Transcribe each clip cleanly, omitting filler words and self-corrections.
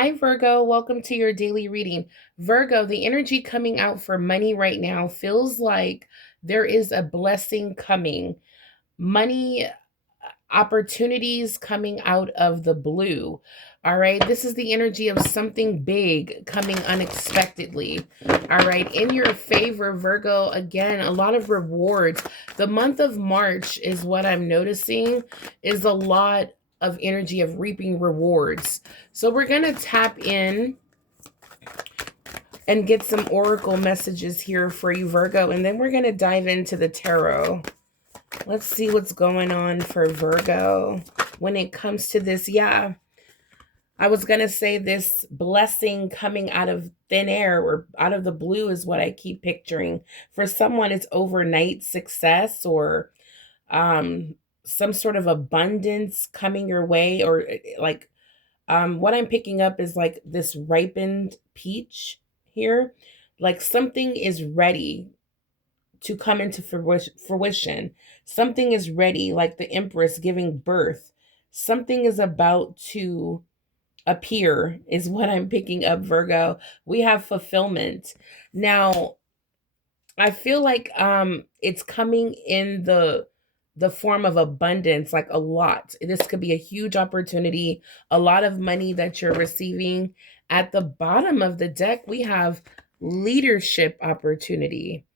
Hi, Virgo. Welcome to your daily reading. Virgo, the energy coming out for money right now feels like there is a blessing coming. Money opportunities coming out of the blue. All right. This is the energy of something big coming unexpectedly. All right. In your favor, Virgo, again, a lot of rewards. The month of March is what I'm noticing is a lot of energy of reaping rewards. So we're going to tap in and get some oracle messages here for you, Virgo, and then we're going to dive into the tarot. Let's see what's going on for Virgo when it comes to this. Yeah, I was going to say this blessing coming out of thin air or out of the blue is what I keep picturing. For someone, it's overnight success or um, some sort of abundance coming your way, or like what I'm picking up is like this ripened peach here. Like something is ready to come into fruition. Something is ready, like the Empress giving birth. Something is about to appear, is what I'm picking up, Virgo. We have fulfillment. Now, I feel like it's coming in the form of abundance, like a lot. This could be a huge opportunity, a lot of money that you're receiving. At the bottom of the deck, we have leadership opportunity.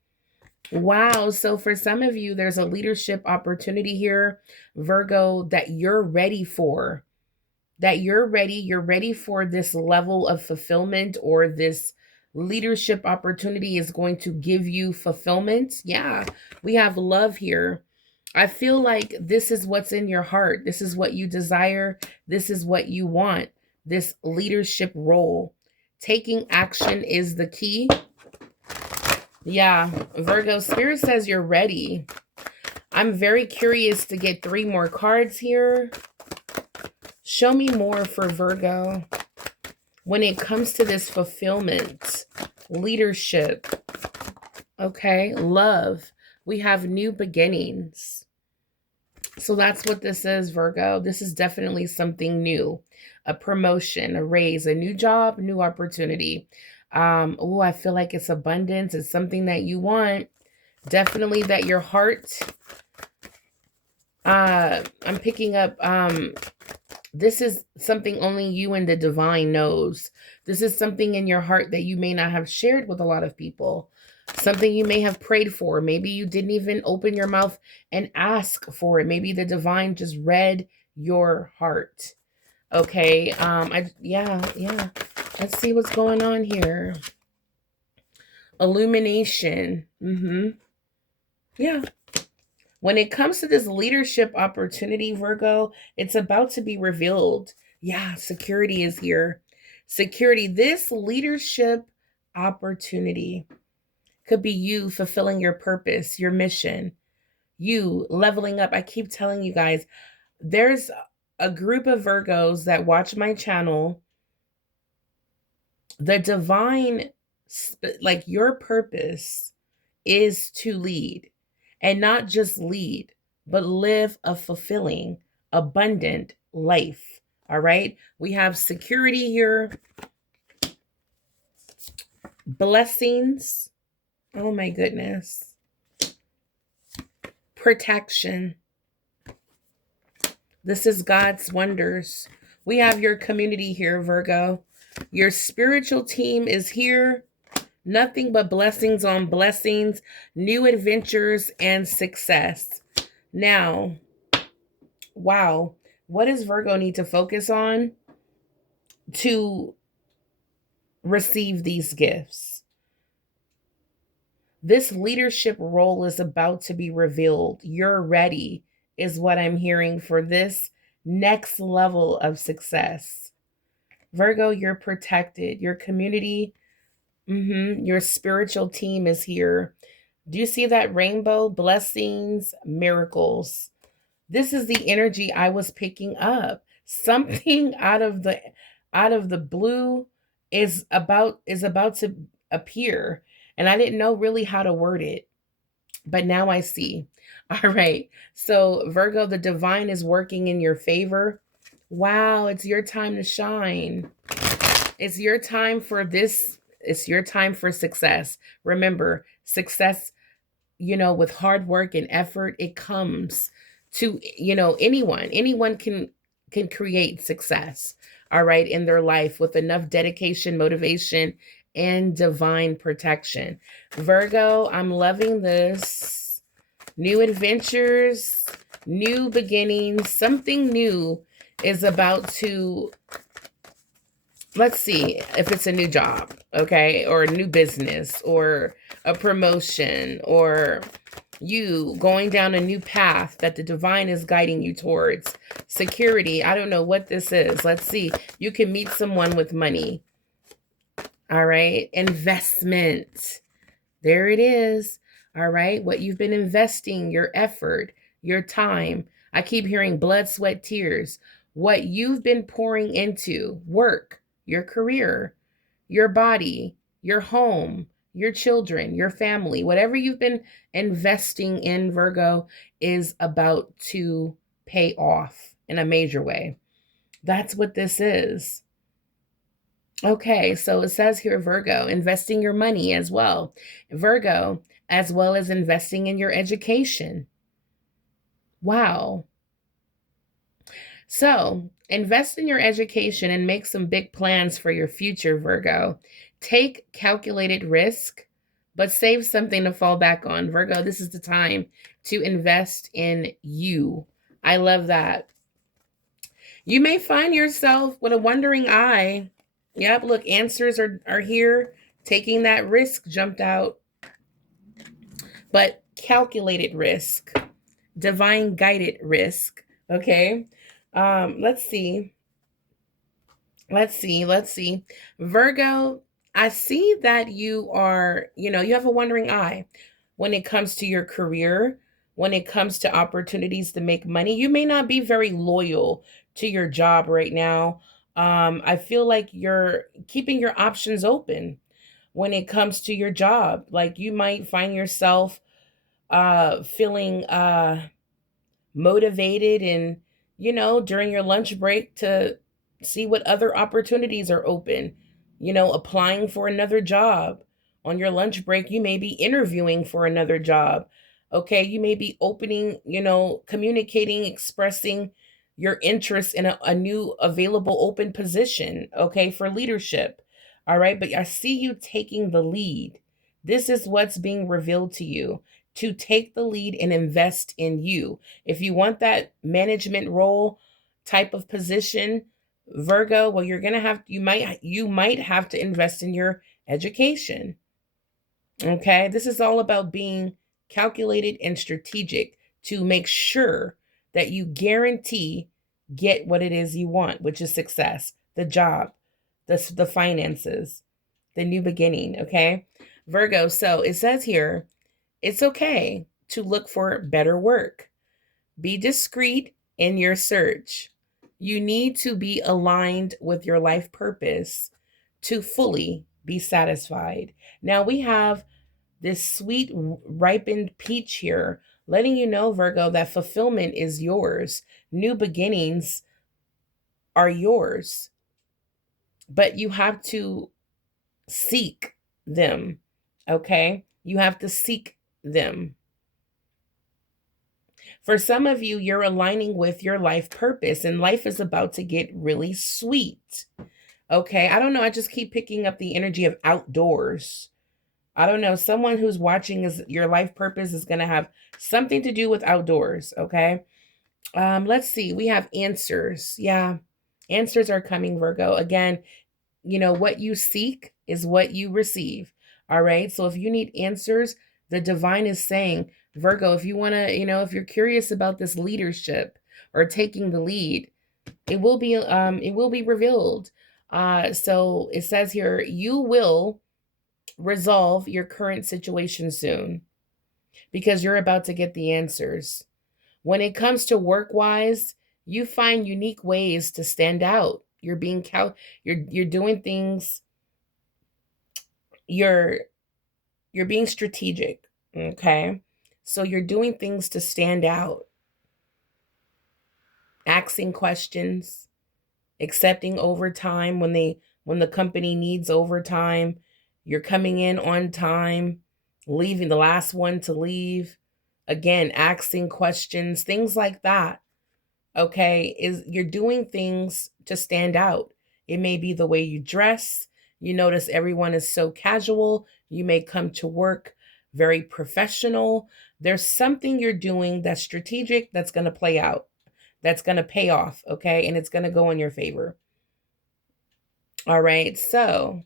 Wow. So for some of you, there's a leadership opportunity here, Virgo, that you're ready for. That you're ready. You're ready for this level of fulfillment, or this leadership opportunity is going to give you fulfillment. Yeah. We have love here. I feel like this is what's in your heart. This is what you desire. This is what you want. This leadership role. Taking action is the key. Yeah, Virgo, Spirit says you're ready. I'm very curious to get 3 more cards here. Show me more for Virgo when it comes to this fulfillment, leadership, okay, love. We have new beginnings. So that's what this is, Virgo. This is definitely something new, a promotion, a raise, a new job, new opportunity. Oh, I feel like it's abundance. It's something that you want. Definitely that your heart, I'm picking up, this is something only you and the divine knows. This is something in your heart that you may not have shared with a lot of people. Something you may have prayed for. Maybe you didn't even open your mouth and ask for it. Maybe the divine just read your heart. Okay. Yeah. Let's see what's going on here. Illumination. Yeah. When it comes to this leadership opportunity, Virgo, it's about to be revealed. Yeah, security is here. Security. This leadership opportunity could be you fulfilling your purpose, your mission, you leveling up. I keep telling you guys, there's a group of Virgos that watch my channel. The divine, like your purpose is to lead, and not just lead, but live a fulfilling, abundant life. All right. We have security here, blessings. Oh my goodness. Protection. This is God's wonders. We have your community here, Virgo. Your spiritual team is here. Nothing but blessings on blessings, new adventures, and success. Now, wow, what does Virgo need to focus on to receive these gifts? This leadership role is about to be revealed. You're ready, is what I'm hearing for this next level of success. Virgo, you're protected. Your community, your spiritual team is here. Do you see that rainbow? Blessings, miracles. This is the energy I was picking up. Something out of the blue is about to appear. And I didn't know really how to word it, but now I see. All right. So, Virgo, the divine is working in your favor. Wow, it's your time to shine. It's your time for this. It's your time for success. Remember, success, with hard work and effort, it comes to, anyone can create success, all right, in their life with enough dedication, motivation, and divine protection. Virgo, I'm loving this. New adventures, new beginnings, something new is about to, let's see if it's a new job, okay, or a new business, or a promotion, or you going down a new path that the divine is guiding you towards. Security, I don't know what this is. Let's see. You can meet someone with money. All right. Investment. There it is. All right. What you've been investing, your effort, your time. I keep hearing blood, sweat, tears. What you've been pouring into work, your career, your body, your home, your children, your family, whatever you've been investing in, Virgo, is about to pay off in a major way. That's what this is. Okay, so it says here, Virgo, investing your money as well. Virgo, as well as investing in your education. Wow. So invest in your education and make some big plans for your future, Virgo. Take calculated risk, but save something to fall back on. Virgo, this is the time to invest in you. I love that. You may find yourself with a wondering eye. Yep, look, answers are here. Taking that risk jumped out, but calculated risk, divine guided risk. Okay. Let's see. Let's see. Virgo, I see that you are, you have a wandering eye when it comes to your career, when it comes to opportunities to make money. You may not be very loyal to your job right now. I feel like you're keeping your options open when it comes to your job. Like you might find yourself feeling motivated and, during your lunch break to see what other opportunities are open, applying for another job. On your lunch break, you may be interviewing for another job. Okay, you may be opening, communicating, expressing your interest in a new available open position, okay, for leadership. All right, but I see you taking the lead. This is what's being revealed to you, to take the lead and invest in you. If you want that management role type of position, Virgo, well, you might have to invest in your education. Okay? This is all about being calculated and strategic to make sure that you guarantee get what it is you want, which is success, the job, the finances, the new beginning, okay? Virgo, so it says here, it's okay to look for better work. Be discreet in your search. You need to be aligned with your life purpose to fully be satisfied. Now we have this sweet ripened peach here, letting you know, Virgo, that fulfillment is yours. New beginnings are yours, but you have to seek them. Okay? You have to seek them. For some of you, you're aligning with your life purpose, and life is about to get really sweet. Okay, I don't know. I just keep picking up the energy of outdoors. I don't know. Someone who's watching is your life purpose is going to have something to do with outdoors. Okay. Let's see. We have answers. Yeah. Answers are coming, Virgo. Again, what you seek is what you receive. All right. So if you need answers, the divine is saying, Virgo, if you want to, if you're curious about this leadership or taking the lead, it will be revealed. So it says here, you will resolve your current situation soon because you're about to get the answers. When it comes to work wise, you find unique ways to stand out. You're doing things, you're you're being strategic, okay? So you're doing things to stand out, asking questions, accepting overtime when they when the company needs overtime, you're coming in on time, leaving the last one to leave, again, asking questions, things like that. Okay, is you're doing things to stand out. It may be the way you dress. You notice everyone is so casual. You may come to work very professional. There's something you're doing that's strategic, that's going to play out, that's going to pay off, okay? And it's going to go in your favor. All right, so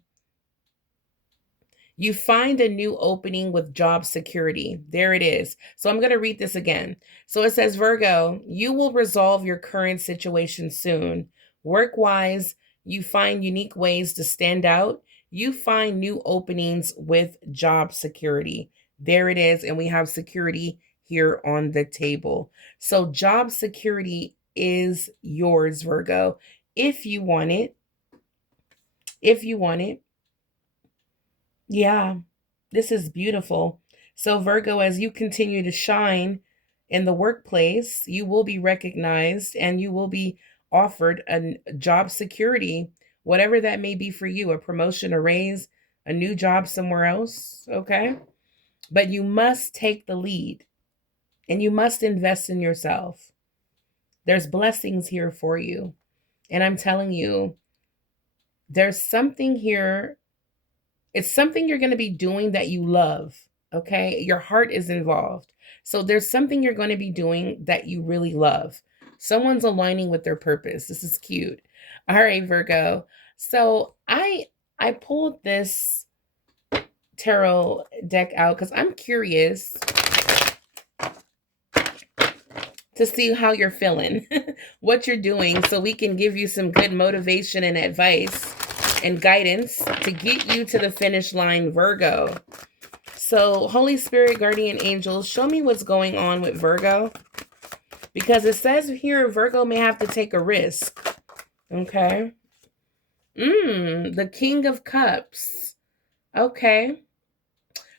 you find a new opening with job security. There it is. So I'm going to read this again. So it says, Virgo, you will resolve your current situation soon. Work-wise, you find unique ways to stand out. You find new openings with job security. There it is. And we have security here on the table. So job security is yours, Virgo, if you want it. If you want it. Yeah. This is beautiful. So, Virgo, as you continue to shine in the workplace, you will be recognized and you will be offered a job security, whatever that may be for you, a promotion, a raise, a new job somewhere else. Okay. But you must take the lead and you must invest in yourself. There's blessings here for you. And I'm telling you, there's something here. It's something you're going to be doing that you love, okay? Your heart is involved. So there's something you're going to be doing that you really love. Someone's aligning with their purpose. This is cute. All right, Virgo. So I pulled this tarot deck out because I'm curious to see how you're feeling, what you're doing, so we can give you some good motivation and advice and guidance to get you to the finish line, Virgo. So, Holy Spirit, Guardian Angels, show me what's going on with Virgo. Because it says here, Virgo may have to take a risk. Okay. The King of Cups. Okay.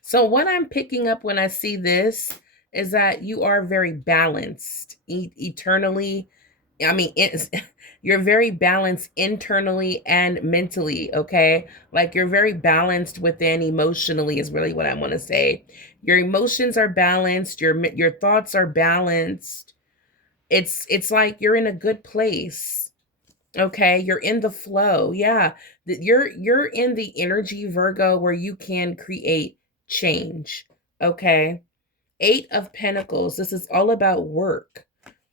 So what I'm picking up when I see this is that you are very balanced eternally. I mean, you're very balanced internally and mentally, okay? Like you're very balanced within emotionally is really what I want to say. Your emotions are balanced, your thoughts are balanced. It's like you're in a good place. Okay, you're in the flow. Yeah. You're in the energy, Virgo, where you can create change. Okay? 8 of Pentacles. This is all about work.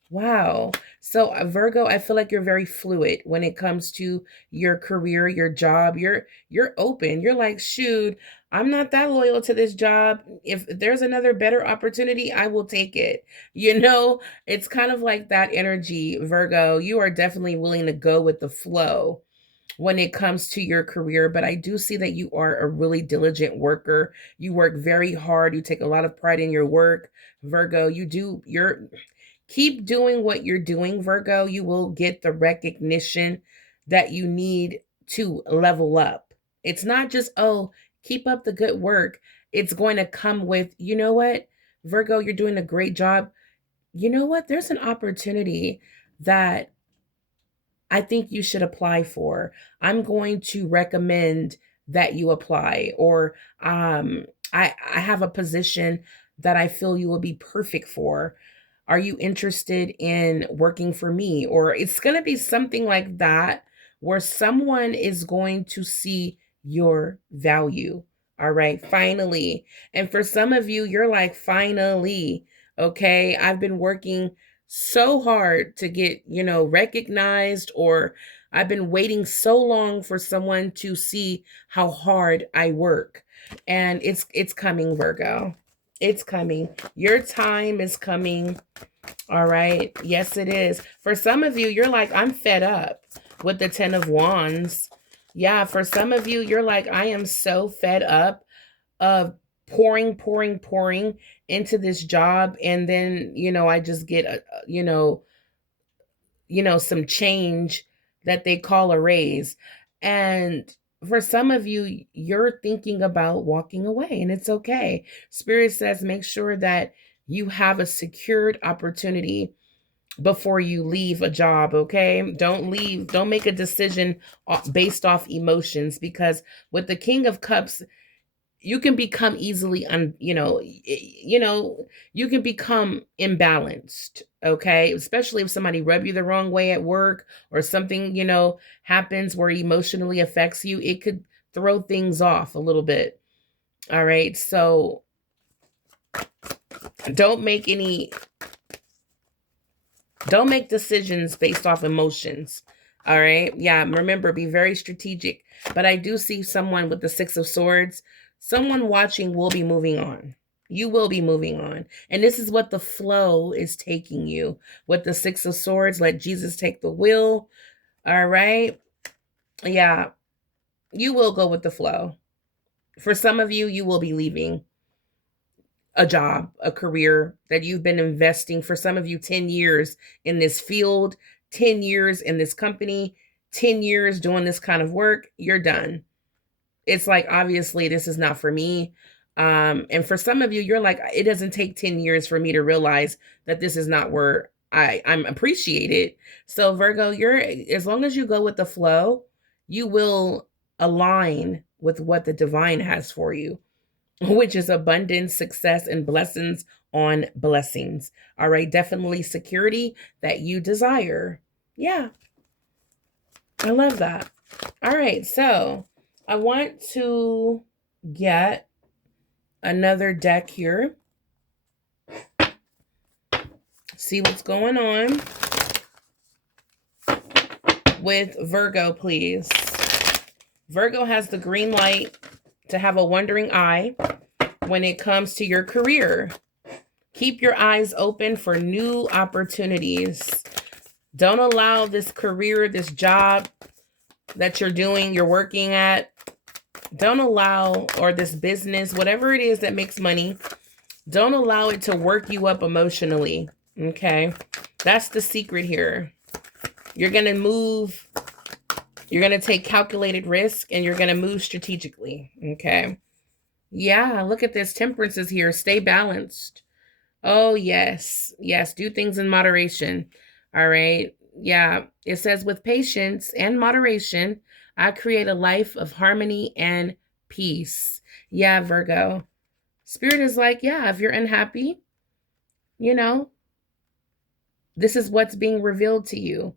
Wow. So Virgo, I feel like you're very fluid when it comes to your career, your job. You're open. You're like, shoot, I'm not that loyal to this job. If there's another better opportunity, I will take it. You know, it's kind of like that energy, Virgo. You are definitely willing to go with the flow when it comes to your career, but I do see that you are a really diligent worker. You work very hard. You take a lot of pride in your work, Virgo. Keep doing what you're doing, Virgo. You will get the recognition that you need to level up. It's not just, oh, keep up the good work. It's going to come with, you know what, Virgo, you're doing a great job. You know what? There's an opportunity that I think you should apply for. I'm going to recommend that you apply, or I have a position that I feel you will be perfect for. Are you interested in working for me? Or it's going to be something like that where someone is going to see your value. All right, finally. And for some of you, you're like, finally, okay, I've been working so hard to get, recognized, or I've been waiting so long for someone to see how hard I work. And it's coming, Virgo. It's coming. Your time is coming. All right. Yes, it is. For some of you, you're like, I'm fed up with the 10 of Wands. Yeah, for some of you, you're like, I am so fed up of pouring into this job, and then I just get some change that they call a raise. And for some of you, you're thinking about walking away, and it's okay. Spirit says make sure that you have a secured opportunity before you leave a job, okay? Don't make a decision based off emotions, because with the King of Cups, you can become easily you can become imbalanced, okay? Especially if somebody rub you the wrong way at work, or something happens where emotionally affects you, it could throw things off a little bit. All right, so don't make decisions based off emotions. All right. Yeah. Remember, be very strategic. But I do see someone with the Six of Swords. Someone watching will be moving on. You will be moving on. And this is what the flow is taking you. With the Six of Swords, let Jesus take the wheel. All right. Yeah. You will go with the flow. For some of you, you will be leaving a job, a career that you've been investing, for some of you, 10 years in this field, 10 years in this company, 10 years doing this kind of work. You're done. It's like, obviously, this is not for me. And for some of you, you're like, it doesn't take 10 years for me to realize that this is not where I'm appreciated. So Virgo, as long as you go with the flow, you will align with what the divine has for you, which is abundance, success, and blessings on blessings. All right. Definitely security that you desire. Yeah. I love that. All right. So I want to get another deck here. See what's going on with Virgo, please. Virgo has the green light to have a wandering eye when it comes to your career. Keep your eyes open for new opportunities. Don't allow this career, this job that you're working at, don't allow, or this business, whatever it is that makes money, don't allow it to work you up emotionally. Okay. That's the secret here. You're going to move. You're going to take calculated risk, and you're going to move strategically. Okay. Yeah. Look at this. Temperance is here. Stay balanced. Oh, yes. Yes. Do things in moderation. All right. Yeah. It says, with patience and moderation, I create a life of harmony and peace. Yeah, Virgo. Spirit is like, yeah, if you're unhappy, this is what's being revealed to you.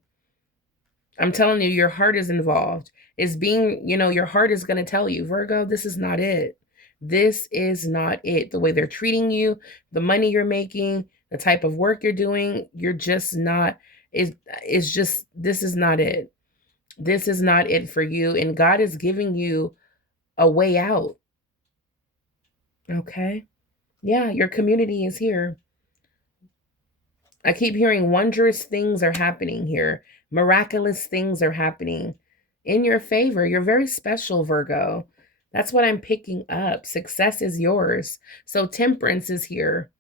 I'm telling you, your heart is involved. Your heart is going to tell you, Virgo, this is not it. This is not it. The way they're treating you, the money you're making, the type of work you're doing, you're just not, it's just, this is not it. This is not it for you. And God is giving you a way out. Okay. Yeah, your community is here. I keep hearing wondrous things are happening here. Miraculous things are happening in your favor. You're very special, Virgo. That's what I'm picking up. Success is yours. So temperance is here.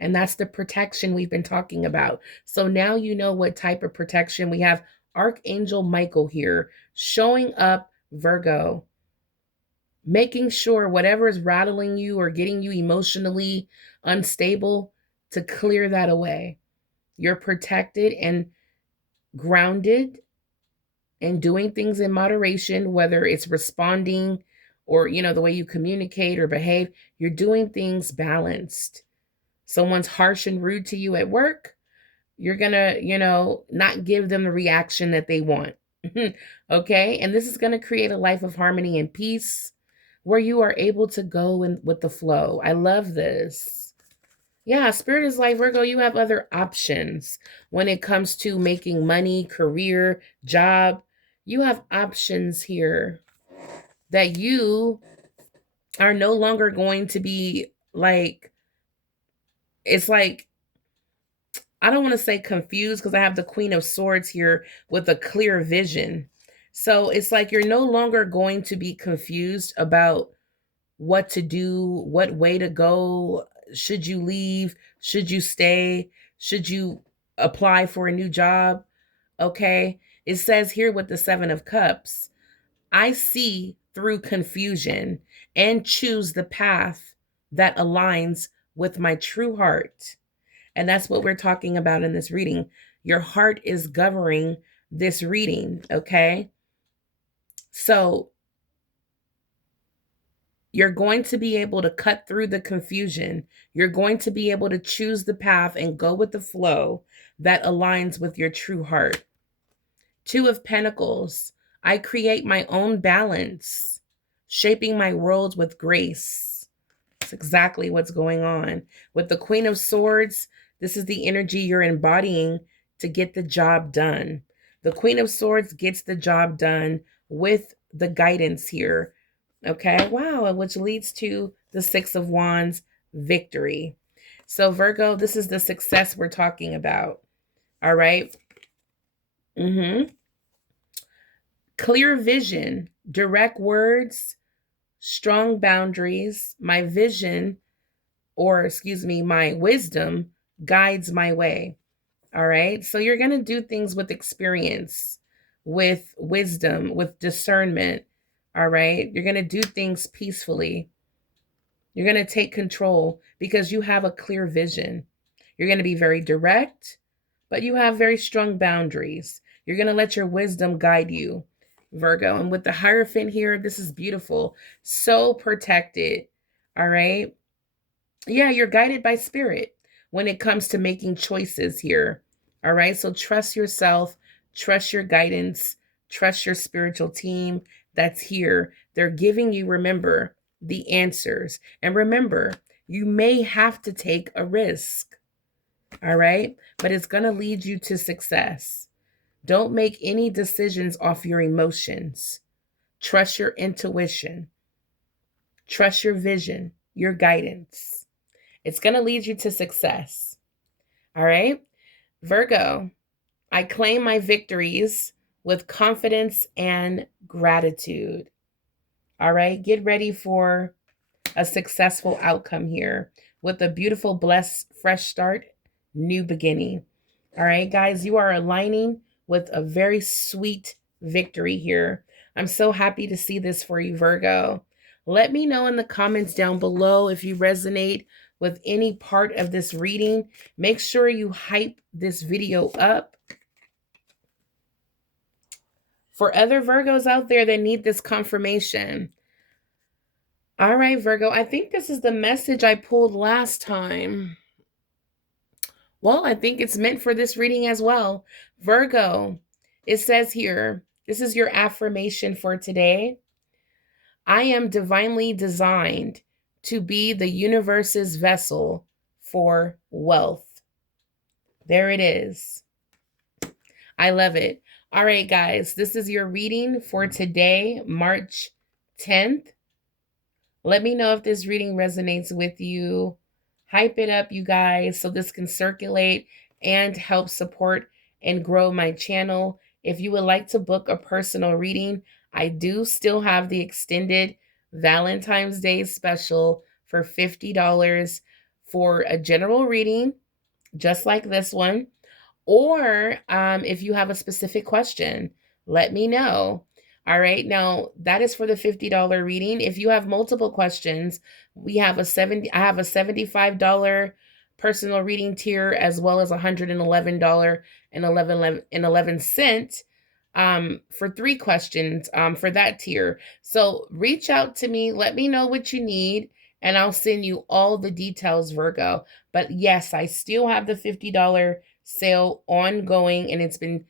And that's the protection we've been talking about. So now you know what type of protection we have. Archangel Michael here showing up, Virgo, making sure whatever is rattling you or getting you emotionally unstable, to clear that away. You're protected and grounded and doing things in moderation, whether it's responding or, the way you communicate or behave. You're doing things balanced. Someone's harsh and rude to you at work, you're going to, not give them the reaction that they want. Okay. And this is going to create a life of harmony and peace where you are able to go in with the flow. I love this. Yeah, Spirit is like, Virgo, you have other options when it comes to making money, career, job. You have options here that you are no longer going to be like, it's like, I don't want to say confused, because I have the Queen of Swords here with a clear vision. So it's like you're no longer going to be confused about what to do, what way to go. Should you leave? Should you stay? Should you apply for a new job? Okay. It says here with the Seven of Cups, I see through confusion and choose the path that aligns with my true heart. And that's what we're talking about in this reading. Your heart is governing this reading, okay? So you're going to be able to cut through the confusion. You're going to be able to choose the path and go with the flow that aligns with your true heart. Two of Pentacles. I create my own balance, shaping my world with grace. That's exactly what's going on. With the Queen of Swords, this is the energy you're embodying to get the job done. The Queen of Swords gets the job done with the guidance here. Okay, wow, which leads to the Six of Wands, victory. So Virgo, this is the success we're talking about. All right. Clear vision, direct words, strong boundaries. My vision, or excuse me, my wisdom guides my way. All right. So you're going to do things with experience, with wisdom, with discernment. All right. You're going to do things peacefully. You're going to take control because you have a clear vision. You're going to be very direct, but you have very strong boundaries. You're going to let your wisdom guide you, Virgo. And with the Hierophant here, this is beautiful. So protected. All right. Yeah, you're guided by spirit when it comes to making choices here. All right. So trust yourself, trust your guidance, trust your spiritual team that's here. They're giving you, remember, the answers. And remember, you may have to take a risk. All right. But it's going to lead you to success. Don't make any decisions off your emotions. Trust your intuition. Trust your vision, your guidance. It's going to lead you to success. All right. Virgo, I claim my victories with confidence and gratitude. All right. Get ready for a successful outcome here with a beautiful, blessed, fresh start, new beginning. All right, guys, you are aligning with a very sweet victory here. I'm so happy to see this for you, Virgo. Let me know in the comments down below if you resonate with any part of this reading. Make sure you hype this video up. For other Virgos out there that need this confirmation. All right, Virgo, I think this is the message I pulled last time. Well, I think it's meant for this reading as well. Virgo, it says here, this is your affirmation for today. I am divinely designed to be the universe's vessel for wealth. There it is. I love it. All right, guys, this is your reading for today, March 10th. Let me know if this reading resonates with you. Hype it up, you guys, so this can circulate and help support and grow my channel. If you would like to book a personal reading, I do still have the extended Valentine's Day special for $50 for a general reading, just like this one. Or if you have a specific question, let me know. All right. Now that is for the $50 reading. If you have multiple questions, I have a $75 personal reading tier as well as $111.11 for 3 questions for that tier. So reach out to me, let me know what you need, and I'll send you all the details, Virgo. But yes, I still have the $50 sale ongoing, and it's been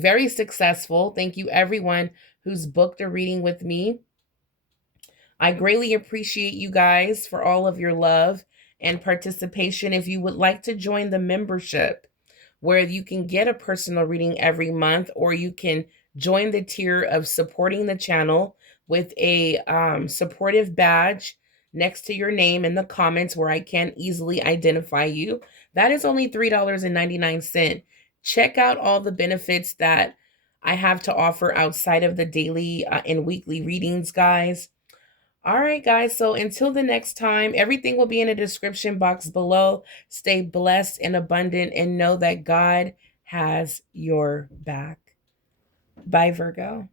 very successful. Thank you everyone who's booked a reading with me. I greatly appreciate you guys for all of your love and participation. If you would like to join the membership where you can get a personal reading every month, or you can join the tier of supporting the channel with a supportive badge next to your name in the comments where I can easily identify you. That is only $3.99. Check out all the benefits that I have to offer outside of the daily and weekly readings, guys. All right, guys. So until the next time, everything will be in the description box below. Stay blessed and abundant and know that God has your back. Bye, Virgo.